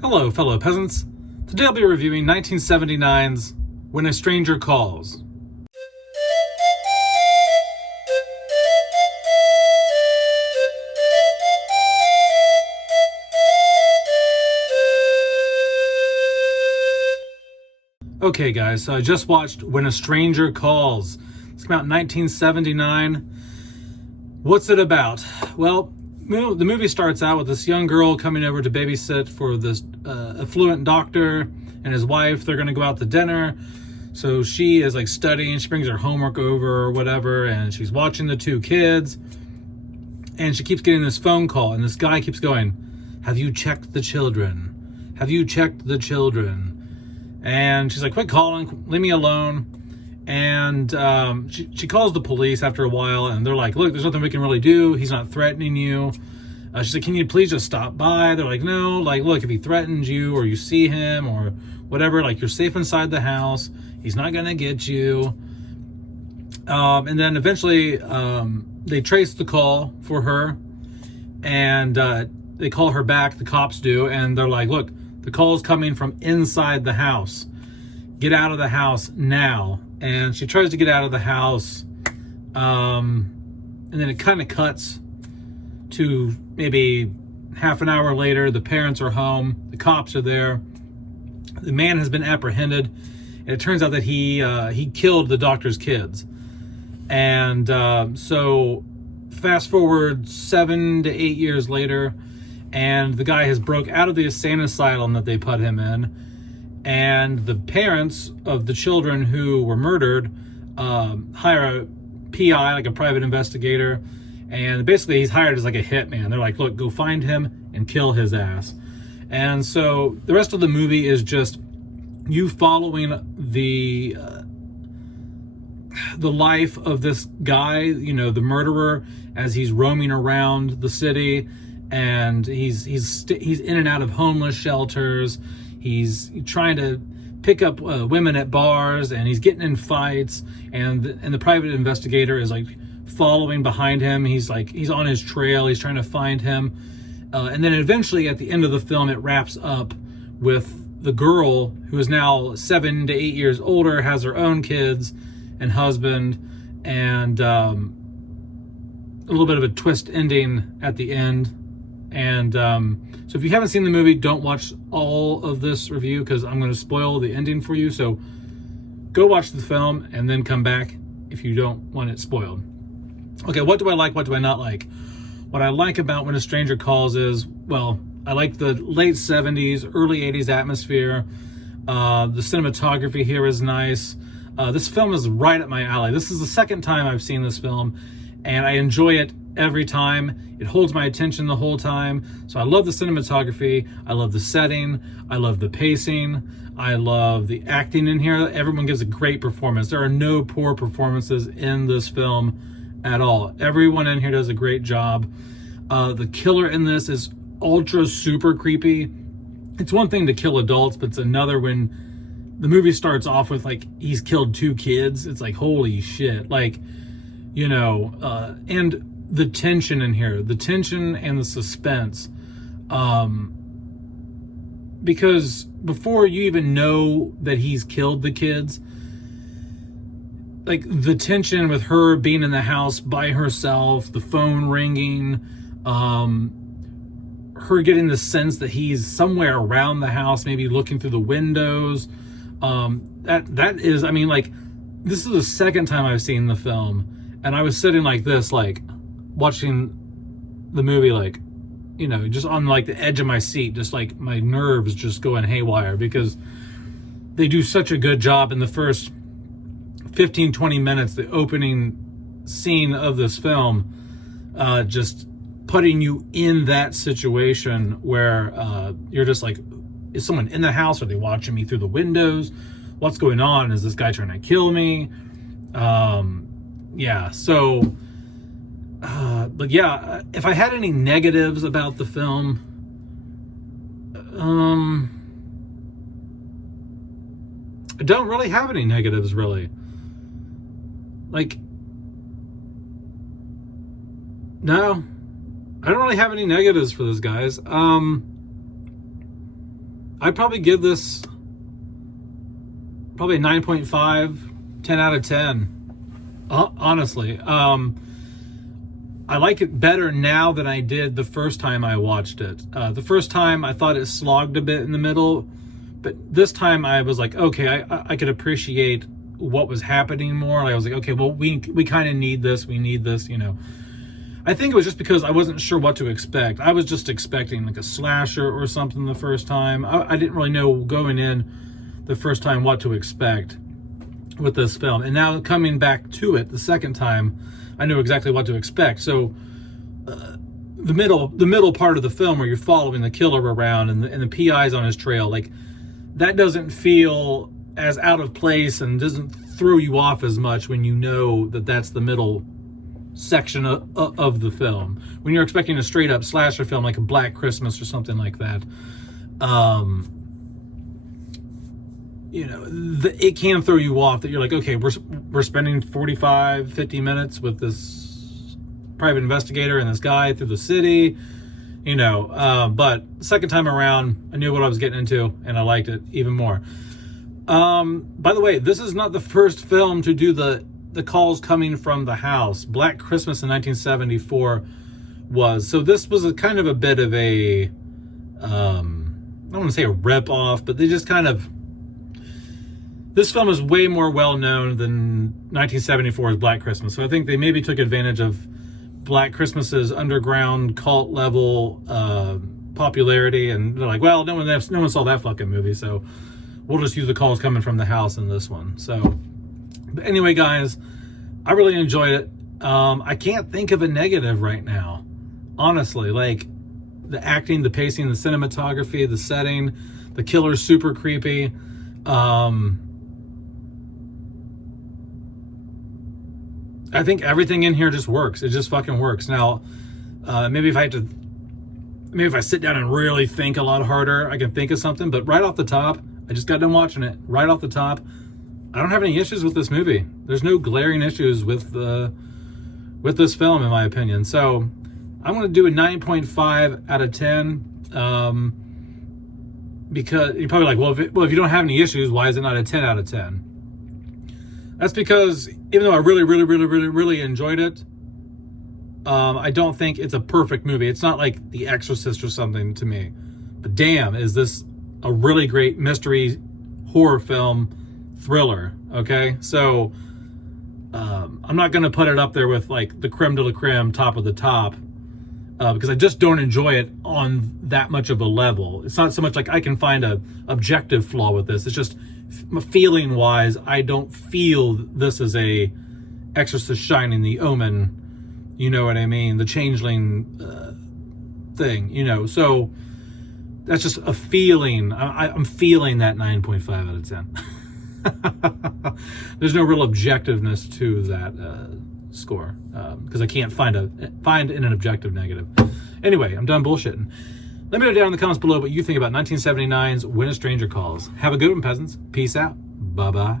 Hello, fellow peasants. Today I'll be reviewing 1979's When a Stranger Calls. Okay, guys, so I just watched When a Stranger Calls. It's come out in 1979. What's it about? Well, the movie starts out with this young girl coming over to babysit for this affluent doctor and his wife. They're going to go out to dinner. So she is like studying. She brings her homework over or whatever, and she's watching the two kids. And she keeps getting this phone call, and this guy keeps going, "Have you checked the children? Have you checked the children?" And she's like, "Quit calling, leave me alone." And she calls the police after a while, and they're like, "Look, there's nothing we can really do. He's not threatening you." She's like, "Can you please just stop by?" They're like, "No, like, look, if he threatens you or you see him or whatever, like, you're safe inside the house. He's not going to get you." And then eventually they trace the call for her, and they call her back, the cops do, and they're like, "Look, the call is coming from inside the house. Get out of the house now." And she tries to get out of the house, and then it kind of cuts to maybe half an hour later. The parents are home, the cops are there, the man has been apprehended, and it turns out that he killed the doctor's kids. And so fast forward 7 to 8 years later, and the guy has broke out of the insane asylum that they put him in, and the parents of the children who were murdered hire a PI, like a private investigator, and basically he's hired as like a hitman. They're like, "Look, go find him and kill his ass." And so the rest of the movie is just you following the life of this guy, you know, the murderer, as he's roaming around the city, and he's in and out of homeless shelters. He's trying to pick up women at bars, and he's getting in fights, and the private investigator is like following behind him. He's on his trail. He's trying to find him, and then eventually at the end of the film, it wraps up with the girl, who is now 7 to 8 years older, has her own kids and husband, and a little bit of a twist ending at the end. And so if you haven't seen the movie, don't watch all of this review, because I'm going to spoil the ending for you. So go watch the film and then come back if you don't want it spoiled. Okay, what do I like? What do I not like? What I like about When a Stranger Calls is, well, I like the late 70s, early 80s atmosphere. The cinematography here is nice. This film is right up my alley. This is the second time I've seen this film, and I enjoy it every time. It holds my attention the whole time. So I love the cinematography. I love the setting. I love the pacing. I love the acting in here. Everyone gives a great performance. There are no poor performances in this film at all. Everyone in here does a great job. The killer in this is ultra super creepy. It's one thing to kill adults, but it's another when the movie starts off with like he's killed 2 kids. It's like, holy shit. Like, you know, and the tension in here, the tension and the suspense, because before you even know that he's killed the kids, like the tension with her being in the house by herself, the phone ringing, her getting the sense that he's somewhere around the house, maybe looking through the windows. That is, I mean, like, this is the second time I've seen the film, and I was sitting like this, like watching the movie, like, you know, just on like the edge of my seat, just like my nerves just going haywire, because they do such a good job in the first 15-20 minutes, the opening scene of this film, just putting you in that situation where you're just like, is someone in the house? Are they watching me through the windows? What's going on? Is this guy trying to kill me? Yeah, so but yeah, if I had any negatives about the film, I don't really have any negatives, really. Like, no, I don't really have any negatives for this, guys. I'd probably give this probably a 9.5, 10 out of 10. Honestly. I like it better now than I did the first time I watched it. The first time I thought it slogged a bit in the middle, but this time I was like, okay, I could appreciate what was happening more. I was like, okay, well, we kind of need this. We need this, you know. I think it was just because I wasn't sure what to expect. I was just expecting like a slasher or something the first time. I didn't really know going in the first time what to expect with this film. And now coming back to it the second time, I knew exactly what to expect. So the middle part of the film where you're following the killer around and the PI's on his trail, like that doesn't feel as out of place and doesn't throw you off as much when you know that that's the middle section of the film. When you're expecting a straight up slasher film like a Black Christmas or something like that, you know, it can throw you off that you're like, okay, we're spending 45, 50 minutes with this private investigator and this guy through the city, you know, but second time around, I knew what I was getting into and I liked it even more. By the way, this is not the first film to do the calls coming from the house. Black Christmas in 1974 was. So this was a kind of a bit of a, I don't want to say a rip-off, but they just kind of, this film is way more well-known than 1974's Black Christmas. So I think they maybe took advantage of Black Christmas's underground cult level popularity, and they're like, well, no one saw that fucking movie, so we'll just use the calls coming from the house in this one. So, but anyway, guys, I really enjoyed it. I can't think of a negative right now, honestly. Like the acting, the pacing, the cinematography, the setting, the killer's super creepy. I think everything in here just works. It just fucking works. Now, maybe if I sit down and really think a lot harder, I can think of something. But right off the top, I just got done watching it. Right off the top, I don't have any issues with this movie. There's no glaring issues with this film, in my opinion. So I'm going to do a 9.5 out of 10. Because you're probably like, well, if you don't have any issues, why is it not a 10 out of 10? That's because even though I really enjoyed it, I don't think it's a perfect movie. It's not like The Exorcist or something to me. But damn, is this a really great mystery horror film thriller, okay? So I'm not going to put it up there with like the creme de la creme, top of the top, because I just don't enjoy it on that much of a level. It's not so much like I can find a objective flaw with this. It's just feeling wise, I don't feel this is a Exorcist Shining, The Omen, you know what I mean, the Changeling thing, you know. So that's just a feeling. I'm feeling that 9.5 out of 10. There's no real objectiveness to that score, because I can't find in an objective negative. Anyway, I'm done bullshitting. Let me know down in the comments below what you think about 1979's When a Stranger Calls. Have a good one, peasants. Peace out. Bye-bye.